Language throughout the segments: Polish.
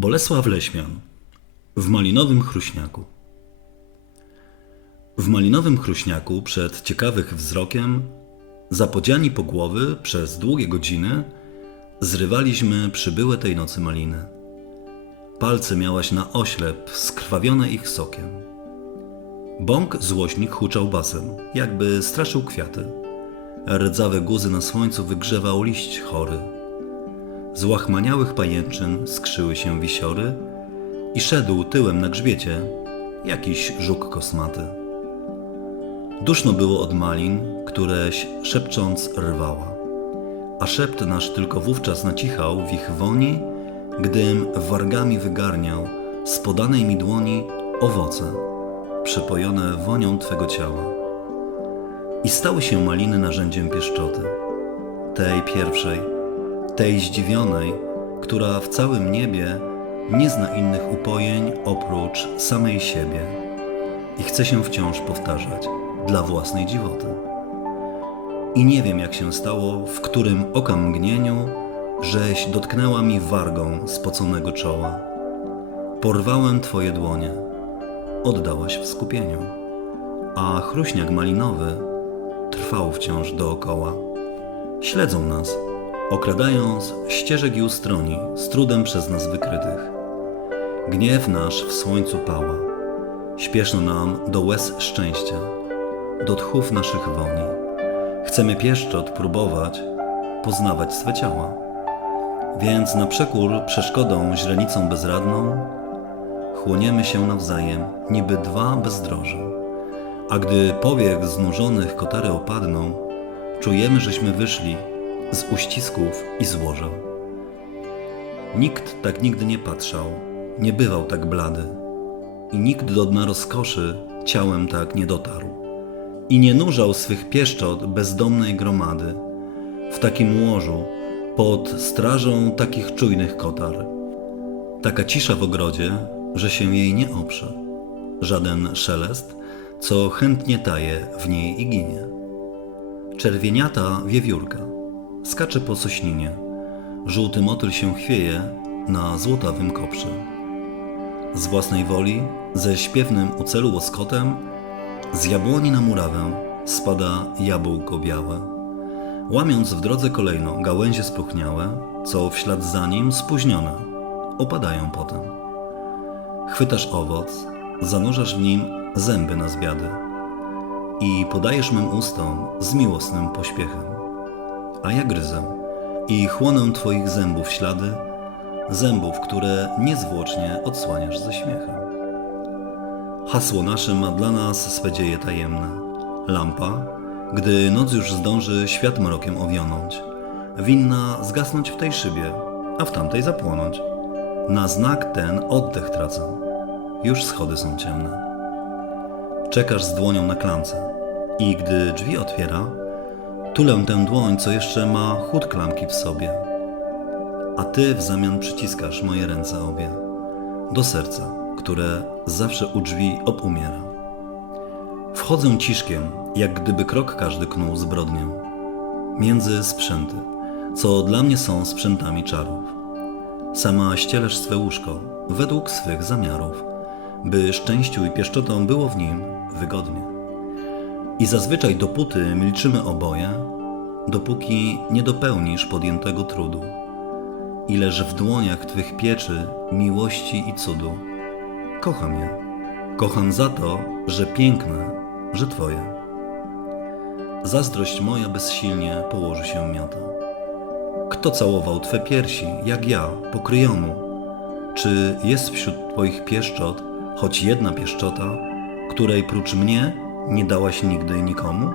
Bolesław Leśmian w malinowym chruśniaku. W malinowym chruśniaku przed ciekawych wzrokiem, zapodziani po głowy przez długie godziny, zrywaliśmy przybyłe tej nocy maliny. Palce miałaś na oślep, skrwawione ich sokiem. Bąk złośnik huczał basem, jakby straszył kwiaty. Rdzawe guzy na słońcu wygrzewał liść chory. Z łachmaniałych pajęczyn skrzyły się wisiory i szedł tyłem na grzbiecie jakiś żuk kosmaty. Duszno było od malin, któreś szepcząc rwała, a szept nasz tylko wówczas nacichał w ich woni, gdym wargami wygarniał z podanej mi dłoni owoce, przepojone wonią Twego ciała. I stały się maliny narzędziem pieszczoty, tej pierwszej, tej zdziwionej, która w całym niebie nie zna innych upojeń oprócz samej siebie i chce się wciąż powtarzać dla własnej dziwoty. I nie wiem, jak się stało, w którym oka mgnieniu, żeś dotknęła mi wargą spoconego czoła. Porwałem Twoje dłonie, oddałaś w skupieniu, a chruśniak malinowy trwał wciąż dookoła. Śledzą nas, okradając ścieżek i ustroni z trudem przez nas wykrytych. Gniew nasz w słońcu pała, śpieszno nam do łez szczęścia, do tchów naszych woni. Chcemy pieszczot próbować, poznawać swe ciała. Więc na przekór przeszkodą źrenicą bezradną, chłoniemy się nawzajem, niby dwa bezdroże. A gdy powiek znużonych kotary opadną, czujemy, żeśmy wyszli z uścisków i złoża. Nikt tak nigdy nie patrzał, nie bywał tak blady i nikt do dna rozkoszy ciałem tak nie dotarł i nie nurzał swych pieszczot bezdomnej gromady w takim łożu pod strażą takich czujnych kotar. Taka cisza w ogrodzie, że się jej nie oprze, żaden szelest, co chętnie taje w niej i ginie. Czerwieniata wiewiórka skacze po sośninie, żółty motyl się chwieje na złotawym koprze. Z własnej woli, ze śpiewnym u celu łoskotem, z jabłoni na murawę spada jabłko białe. Łamiąc w drodze kolejno gałęzie spróchniałe, co w ślad za nim spóźnione, opadają potem. Chwytasz owoc, zanurzasz w nim zęby na zbiady i podajesz mym ustom z miłosnym pośpiechem. A ja gryzę i chłonę twoich zębów ślady, zębów, które niezwłocznie odsłaniasz ze śmiechem. Hasło nasze ma dla nas swe dzieje tajemne. Lampa, gdy noc już zdąży świat mrokiem owionąć, winna zgasnąć w tej szybie, a w tamtej zapłonąć. Na znak ten oddech tracę. Już schody są ciemne. Czekasz z dłonią na klamce i gdy drzwi otwiera, tulę tę dłoń, co jeszcze ma chód klamki w sobie. A ty w zamian przyciskasz moje ręce obie do serca, które zawsze u drzwi obumiera. Wchodzę ciszkiem, jak gdyby krok każdy knuł zbrodnię. Między sprzęty, co dla mnie są sprzętami czarów. Sama ścielesz swe łóżko według swych zamiarów, by szczęściu i pieszczotą było w nim wygodnie. I zazwyczaj dopóty milczymy oboje, dopóki nie dopełnisz podjętego trudu. Ileż w dłoniach Twych pieczy miłości i cudu. Kocham je. Kocham za to, że piękne, że Twoje. Zazdrość moja bezsilnie położy się miota. Kto całował Twe piersi, jak ja, pokryjomu? Czy jest wśród Twoich pieszczot choć jedna pieszczota, której prócz mnie nie dałaś nigdy nikomu?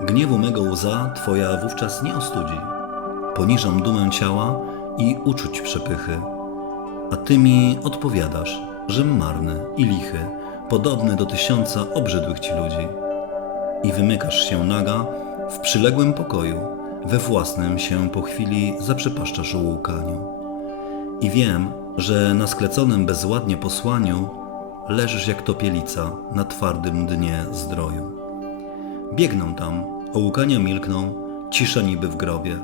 Gniewu mego łza Twoja wówczas nie ostudzi. Poniżam dumę ciała i uczuć przepychy. A Ty mi odpowiadasz, żem marny i lichy, podobny do tysiąca obrzydłych Ci ludzi. I wymykasz się naga w przyległym pokoju, we własnym się po chwili zaprzepaszczasz o łukaniu. I wiem, że na skleconym bezładnie posłaniu leżysz jak topielica na twardym dnie zdroju. Biegną tam, ołukania milkną, cisza niby w grobie,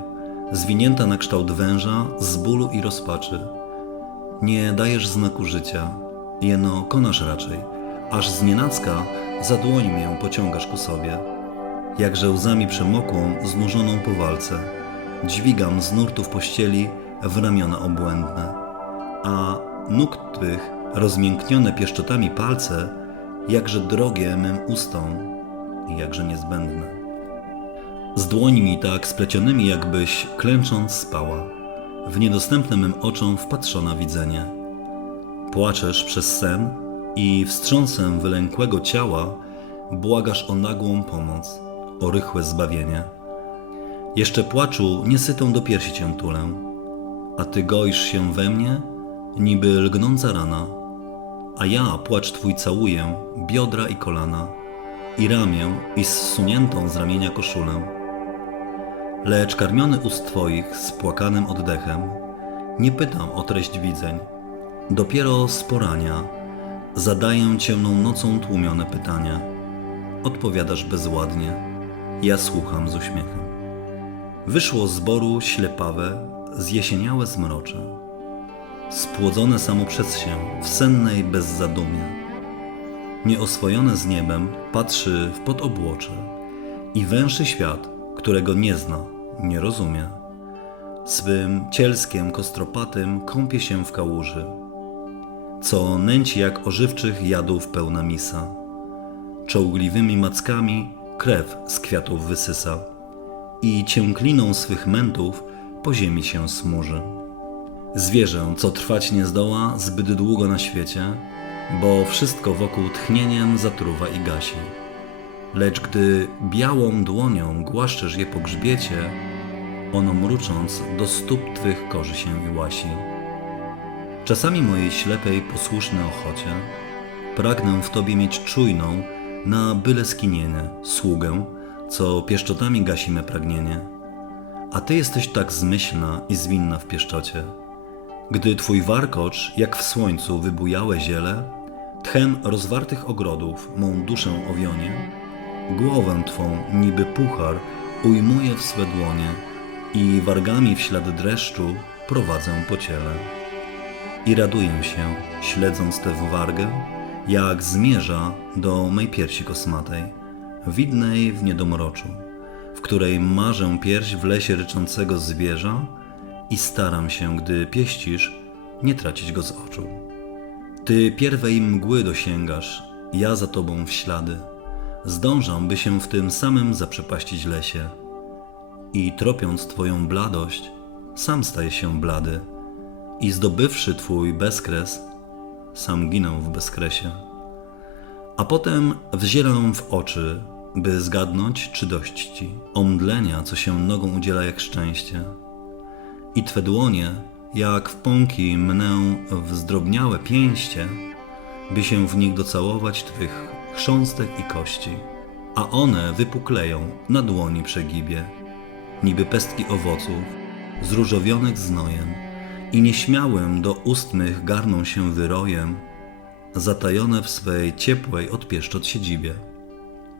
zwinięta na kształt węża z bólu i rozpaczy. Nie dajesz znaku życia, jeno konasz raczej, aż znienacka za dłoń mię pociągasz ku sobie. Jakże łzami przemokłą, znużoną po walce, dźwigam z nurtów pościeli w ramiona obłędne, a nóg twych rozmięknione pieszczotami palce, jakże drogie mym ustom i jakże niezbędne. Z dłońmi tak splecionymi, jakbyś klęcząc spała, w niedostępne mym oczom wpatrzona widzenie. Płaczesz przez sen i wstrząsem wylękłego ciała błagasz o nagłą pomoc, o rychłe zbawienie. Jeszcze płaczu niesytą do piersi cię tulę, a ty goisz się we mnie, niby lgnąca rana, a ja płacz twój całuję, biodra i kolana, i ramię, i zsuniętą z ramienia koszulę. Lecz karmiony ust twoich spłakanym oddechem, nie pytam o treść widzeń, dopiero z porania zadaję ciemną nocą tłumione pytania. Odpowiadasz bezładnie, ja słucham z uśmiechem. Wyszło z boru ślepawe, zjesieniałe zmrocze, spłodzone samo przez się w sennej bezzadumie. Nieoswojone z niebem patrzy w podobłocze i węszy świat, którego nie zna, nie rozumie. Swym cielskiem kostropatym kąpie się w kałuży, co nęci jak ożywczych jadów pełna misa. Czołgliwymi mackami krew z kwiatów wysysa i ciękliną swych mętów po ziemi się smuży. Zwierzę, co trwać nie zdoła zbyt długo na świecie, bo wszystko wokół tchnieniem zatruwa i gasi. Lecz gdy białą dłonią głaszczesz je po grzbiecie, ono mrucząc do stóp Twych korzy się i łasi. Czasami mojej ślepej posłusznej ochocie pragnę w Tobie mieć czujną na byle skinienie sługę, co pieszczotami gasi me pragnienie. A Ty jesteś tak zmyślna i zwinna w pieszczocie. Gdy Twój warkocz, jak w słońcu wybujałe ziele, tchem rozwartych ogrodów mą duszę owionie, głowę Twą niby puchar ujmuje w swe dłonie i wargami w ślad dreszczu prowadzę po ciele. I raduję się, śledząc tę wargę, jak zmierza do mej piersi kosmatej, widnej w niedomroczu, w której marzę pierś w lesie ryczącego zwierza i staram się, gdy pieścisz, nie tracić go z oczu. Ty pierwej mgły dosięgasz, ja za tobą w ślady. Zdążam, by się w tym samym zaprzepaścić lesie. I tropiąc twoją bladość, sam staję się blady. I zdobywszy twój bezkres, sam ginę w bezkresie. A potem wzieram w oczy, by zgadnąć, czy dość ci omdlenia, co się nogą udziela jak szczęście. I twe dłonie, jak w pąki mnę w zdrobniałe pięście, by się w nich docałować twych chrząstek i kości, a one wypukleją na dłoni przegibie, niby pestki owoców, zróżowionych znojem, i nieśmiałym do ust mych garną się wyrojem, zatajone w swej ciepłej od pieszczot siedzibie.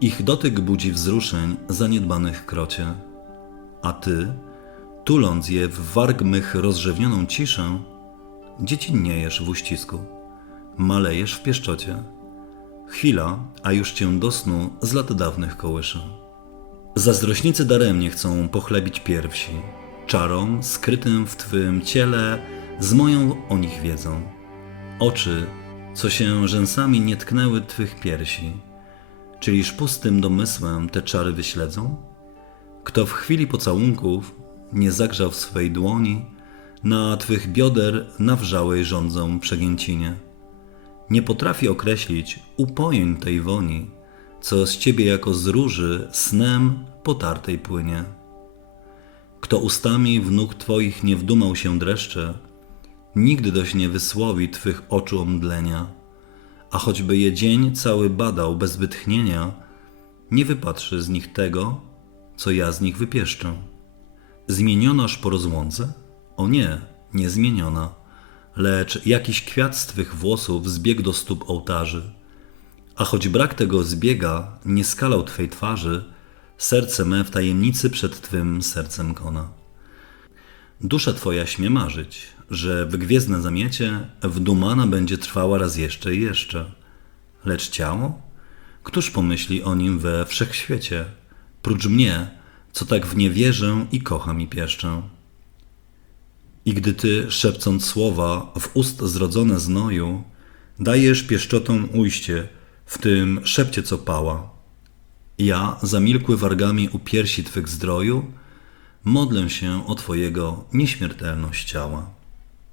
Ich dotyk budzi wzruszeń zaniedbanych krocie, a ty, tuląc je w warg mych rozrzewnioną ciszę, dziecinniejesz w uścisku, malejesz w pieszczocie. Chwila, a już cię do snu z lat dawnych kołysze. Zazdrośnicy daremnie chcą pochlebić pierwsi, czarą skrytym w twym ciele z moją o nich wiedzą. Oczy, co się rzęsami nie tknęły twych piersi, czyliż pustym domysłem te czary wyśledzą? Kto w chwili pocałunków nie zagrzał w swej dłoni, na twych bioder nawrzałej rządzą przegięcinie. Nie potrafi określić upojeń tej woni, co z ciebie jako z róży snem potartej płynie. Kto ustami w nóg twoich nie wdumał się dreszcze, nigdy dość nie wysłowi twych oczu omdlenia, a choćby je dzień cały badał bez wytchnienia, nie wypatrzy z nich tego, co ja z nich wypieszczę. Zmienionaż po rozłące? O nie, nie zmieniona, lecz jakiś kwiat z twych włosów zbiegł do stóp ołtarzy. A choć brak tego zbiega nie skalał twej twarzy, serce me w tajemnicy przed twym sercem kona. Dusza twoja śmie marzyć, że wygwiezdne zamiecie wdumana będzie trwała raz jeszcze i jeszcze. Lecz ciało? Któż pomyśli o nim we wszechświecie? Prócz mnie, co tak w nie wierzę i kocham i pieszczę. I gdy ty, szepcąc słowa w ust zrodzone znoju, dajesz pieszczotom ujście w tym szepcie, co pała. Ja, zamilkły wargami u piersi twych zdroju, modlę się o twojego nieśmiertelność ciała.